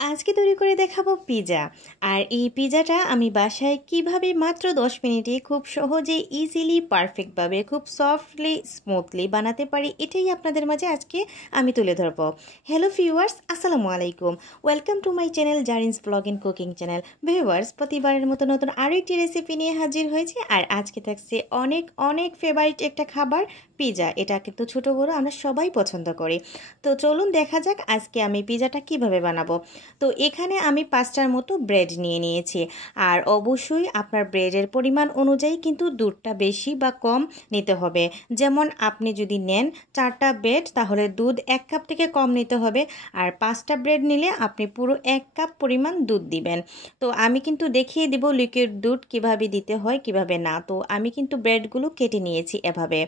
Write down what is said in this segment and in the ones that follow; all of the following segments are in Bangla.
আজকে তৈরি করে দেখাবো পিজা। আর এই পিজাটা আমি বাসায় কিভাবে মাত্র 10 মিনিটে খুব সহজে ইজিলি পারফেক্টভাবে খুব সফটলি স্মুথলি বানাতে পারি, এটাই আপনাদের মাঝে আজকে আমি তুলে ধরবো। হ্যালো ভিউয়ার্স, আসসালামু আলাইকুম। Welcome to my channel Zarin's blog and cooking channel. Viewers, প্রতিবারের মতো নতুন আরও একটি রেসিপি নিয়ে হাজির হয়েছে। আর আজকে থাকছে অনেক অনেক ফেভারিট একটা খাবার, পিজা। এটা কিন্তু ছোটো বড়ো আমরা সবাই পছন্দ করি। তো চলুন দেখা যাক আজকে আমি পিজাটা কিভাবে বানাবো। তো এখানে আমি 5টার মতো ব্রেড নিয়ে নিয়েছি। আর অবশ্যই আপনার ব্রেডের পরিমাণ অনুযায়ী কিন্তু দুধটা বেশি বা কম নিতে হবে। যেমন আপনি যদি নেন 4টা ব্রেড, তাহলে দুধ 1 কাপ থেকে কম নিতে হবে। আর 5টা ব্রেড নিলে আপনি পুরো 1 কাপ পরিমাণ দুধ দিবেন। তো আমি কিন্তু দেখিয়ে দিব লিকুইড দুধ কিভাবে দিতে হয় কিভাবে না। তো আমি কিন্তু ব্রেডগুলো কেটে নিয়েছি এভাবে।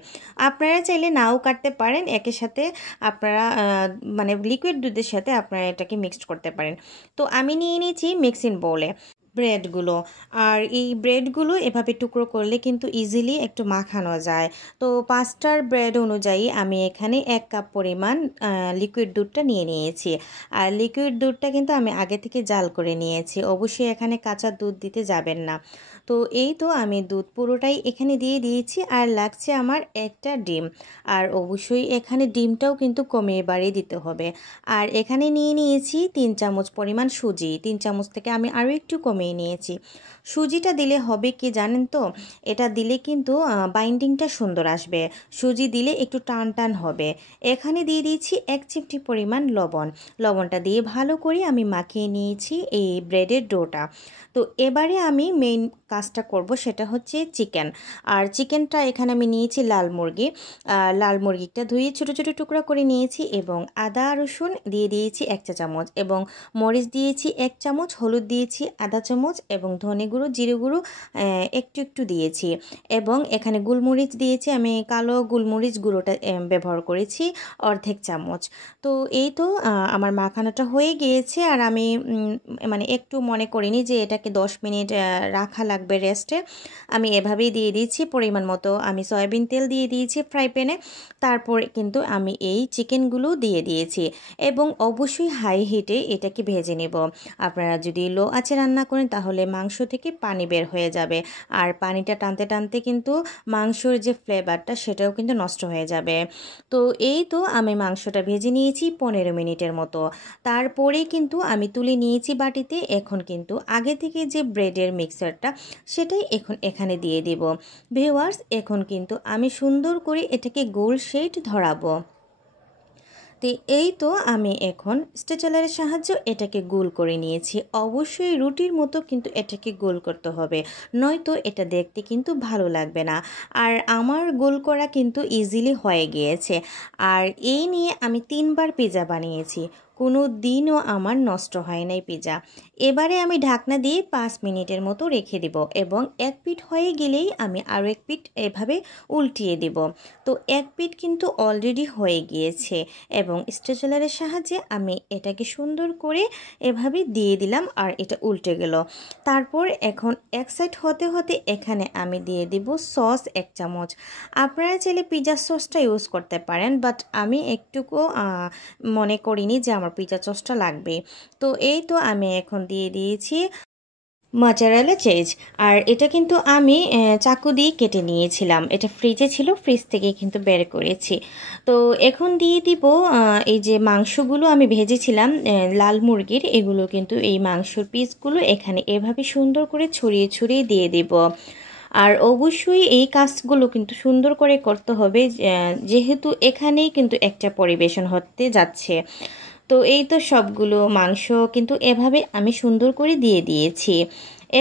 আপনারা চাইলে নাও কাটতে পারেন, একের সাথে আপনারা মানে লিকুইড দুধের সাথে আপনারা এটাকে মিক্সড করতে পারেন। তো আমি নিয়ে নিয়েছি মিক্সিং বোলে ব্রেডগুলো। আর এই ব্রেডগুলো এভাবে টুকরো করলে কিন্তু ইজিলি একটু মাখানো যায়। তো 5টার ব্রেড অনুযায়ী আমি এখানে 1 কাপ পরিমাণ লিকুইড দুধটা নিয়ে নিয়েছি। আর লিকুইড দুধটা কিন্তু আমি আগে থেকে জাল করে নিয়েছি, অবশ্যই এখানে কাঁচা দুধ দিতে যাবেন না। তো এই তো আমি দুধ পুরোটাই এখানে দিয়ে দিয়েছি। আর লাগছে আমার একটা ডিম। আর অবশ্যই এখানে ডিমটাও কিন্তু কমিয়ে বাড়িয়ে দিতে হবে। আর এখানে নিয়ে নিয়েছি 3 চামচ পরিমাণ সুজি। 3 চামচ থেকে আমি আরও একটু কমিয়ে নিয়েছি। সুজিটা দিলে হবে কি জানেন তো, এটা দিলে কিন্তু বাইন্ডিংটা সুন্দর আসবে। সুজি দিলে একটু টান টান হবে। এখানে দিয়ে দিয়েছি 1 চিমটি পরিমাণ লবণ। লবণটা দিয়ে ভালো করে আমি মাখিয়ে নিয়েছি এই ব্রেডের ডোটা। তো এবারে আমি মেইন কাজটা করব, সেটা হচ্ছে চিকেন। আর চিকেনটা এখানে আমি নিয়েছি লাল মুরগি। লাল মুরগিটা ধুয়ে ছোটো ছোটো টুকরা করে নিয়েছি এবং আদা রসুন দিয়ে দিয়েছি 1 চা চামচ এবং মরিচ দিয়েছি 1 চামচ, হলুদ দিয়েছি আধা চামচ এবং ধনে গুঁড়ো জিরে গুঁড়ো একটু একটু দিয়েছি। এবং এখানে গোলমরিচ দিয়েছি, আমি কালো গোলমরিচ গুঁড়োটা ব্যবহার করেছি অর্ধেক চামচ। তো এই তো আমার মাখানোটা হয়ে গিয়েছে। আর আমি মানে একটু মনে করিনি যে এটাকে 10 মিনিট রাখা লাগবে রেস্টে। আমি এভাবেই দিয়ে দিয়েছি পরিমাণ মতো। আমি সয়াবিন তেল দিয়ে দিয়েছি ফ্রাই প্যানে। তারপর কিন্তু আমি এই চিকেনগুলো দিয়ে দিয়েছি এবং অবশ্যই হাই হিটে এটাকে ভেজে নেব। আপনারা যদি লো আঁচে রান্না করেন তাহলে মাংস থেকে পানি বের হয়ে যাবে। আর পানিটা টানতে টানতে কিন্তু মাংসর যে ফ্লেভারটা সেটাও কিন্তু নষ্ট হয়ে যাবে। তো এই তো আমি মাংসটা ভেজে নিয়েছি 15 মিনিটের মতো। তারপরে কিন্তু আমি তুলে নিয়েছি বাটিতে। এখন কিন্তু আগে থেকে যে ব্রেডের মিক্সারটা সেটাই এখন এখানে দিয়ে দেব। ভিউয়ার্স, এখন কিন্তু আমি সুন্দর করে এটাকে গোল শেড ধরাবো। তো এই তো আমি এখন স্ট্রেচারের সাহায্যে এটাকে গোল করে নিয়েছি। অবশ্যই রুটির মতো কিন্তু এটাকে গোল করতে হবে, নয়তো এটা দেখতে কিন্তু ভালো লাগবে না। আর আমার গোল করা কিন্তু ইজিলি হয়ে গিয়েছে। আর এই নিয়ে আমি 3বার পিৎজা বানিয়েছি, কোনো দিনও আমার নষ্ট হয় নাই পিৎজা। এবারে আমি ঢাকনা দিয়ে 5 মিনিটের মতো রেখে দেব এবং 1 পিঠ হয়ে গেলেই আমি আরও 1 পিঠ এভাবে উল্টিয়ে দেব। তো 1 পিঠ কিন্তু অলরেডি হয়ে গিয়েছে এবং স্ট্রেচারের সাহায্যে আমি এটাকে সুন্দর করে এভাবে দিয়ে দিলাম আর এটা উল্টে গেল। তারপর এখন এক সাইড হতে হতে এখানে আমি দিয়ে দিব সস 1 চামচ। আপনারা চাইলে পিৎজা সসটা ইউজ করতে পারেন, বাট আমি একটুকু মনে করিনি যে আমার পিৎজা সসটা লাগবে। তো এই তো আমি এখন দিয়ে দিয়েছি মোজারেলা চিজ। আর এটা কিন্তু আমি চাকু দিয়ে কেটে নিয়েছিলাম, এটা ফ্রিজে ছিল, ফ্রিজ থেকে কিন্তু বের করেছি। তো এখন দিয়ে দিব এই যে মাংসগুলো আমি ভেজেছিলাম লাল মুরগির, এগুলো কিন্তু এই মাংসর পিসগুলো এখানে এভাবে সুন্দর করে ছড়িয়ে ছড়িয়ে দিয়ে দেব। আর অবশ্যই এই কাজগুলো কিন্তু সুন্দর করে করতে হবে, যেহেতু এখানেই কিন্তু একটা পরিবেশন হতে যাচ্ছে। তো এই তো সবগুলো মাংস কিন্তু এভাবে আমি সুন্দর করে দিয়ে দিয়েছি।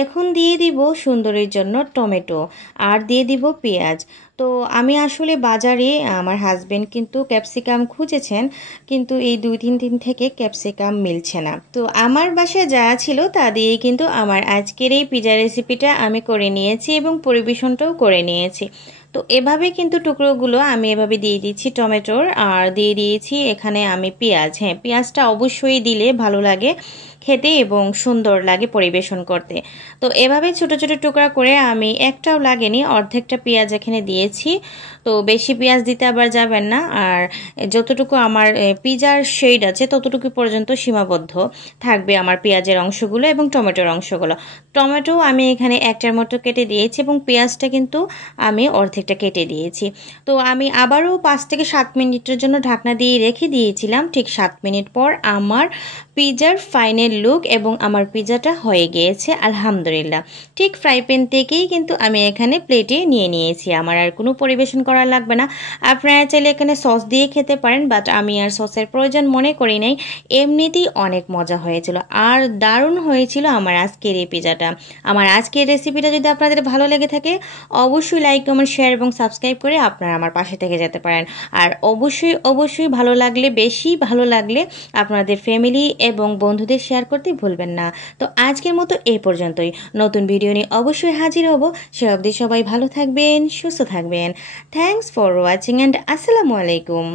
এখন দিয়ে দিব সুন্দরের জন্য টমেটো আর দিয়ে দিব পেঁয়াজ। তো আমি আসলে বাজারে আমার হাজবেন্ড কিন্তু ক্যাপসিকাম খুঁজেছেন, কিন্তু এই 2-3 দিন থেকে ক্যাপসিকাম মিলছে না। তো আমার বাসায় যা ছিল তা দিয়ে কিন্তু আমার আজকের এই পিৎজা রেসিপিটা আমি করে নিয়েছি এবং পরিবেশনটাও করে নিয়েছি। তো এভাবে কিন্তু টুকরোগুলো আমি এভাবে দিয়ে দিচ্ছি টমেটোর, আর দিয়ে দিয়েছি এখানে আমি পেঁয়াজ। হ্যাঁ, পেঁয়াজটা অবশ্যই দিলে ভালো লাগে। খেতে এবং সুন্দর লাগে পরিবেশন করতে। তো এভাবে ছোট ছোট টুকরা করে আমি একটাও লাগেনি, অর্ধেকটা পেঁয়াজ এখানে দিয়েছি। তো বেশি পেঁয়াজ দিতে আবার যাবেন না, আর যতটুকু আমার পিজার শেড আছে ততটুকু পর্যন্ত সীমাবদ্ধ থাকবে আমার পেঁয়াজের অংশগুলো এবং টমেটোর অংশগুলো। টমেটো আমি এখানে একটার মতো কেটে দিয়েছি এবং পেঁয়াজটা কিন্তু আমি অর্ধেকটা কেটে দিয়েছি। তো আমি আবারও 5 থেকে 7 মিনিটের জন্য ঢাকনা দিয়ে রেখে দিয়েছিলাম। ঠিক 7 মিনিট পর আমার পিজার ফাইনাল লুক এবং আমার পিজাটা হয়ে গিয়েছে আলহামদুলিল্লাহ। ঠিক ফ্রাই প্যান থেকেই কিন্তু আমি এখানে প্লেটে নিয়ে নিয়েছি, আমার আর কোনো পরিবেশন করা লাগবে না। আপনারা চাইলে এখানে সস দিয়ে খেতে পারেন, বাট আমি আর সসের প্রয়োজন মনে করি নাই, এমনিতেই অনেক মজা হয়েছিল আর দারুণ হয়েছিল আমার আজকের এই পিজাটা। আমার আজকের রেসিপিটা যদি আপনাদের ভালো লেগে থাকে অবশ্যই লাইক কমেন্ট শেয়ার এবং সাবস্ক্রাইব করে আপনারা আমার পাশে থেকে যেতে পারেন। আর অবশ্যই ভালো লাগলে, বেশি ভালো লাগলে আপনাদের ফ্যামিলি এবং বন্ধুদের শেয়ার করতে ভুলবেন না। তো আজকের মতো এই পর্যন্তই, নতুন ভিডিও নিয়ে অবশ্যই হাজির হব। সে অবধি সবাই ভালো থাকবেন, সুস্থ থাকবেন। থ্যাংকস ফর ওয়াচিং অ্যান্ড আসসালামু আলাইকুম।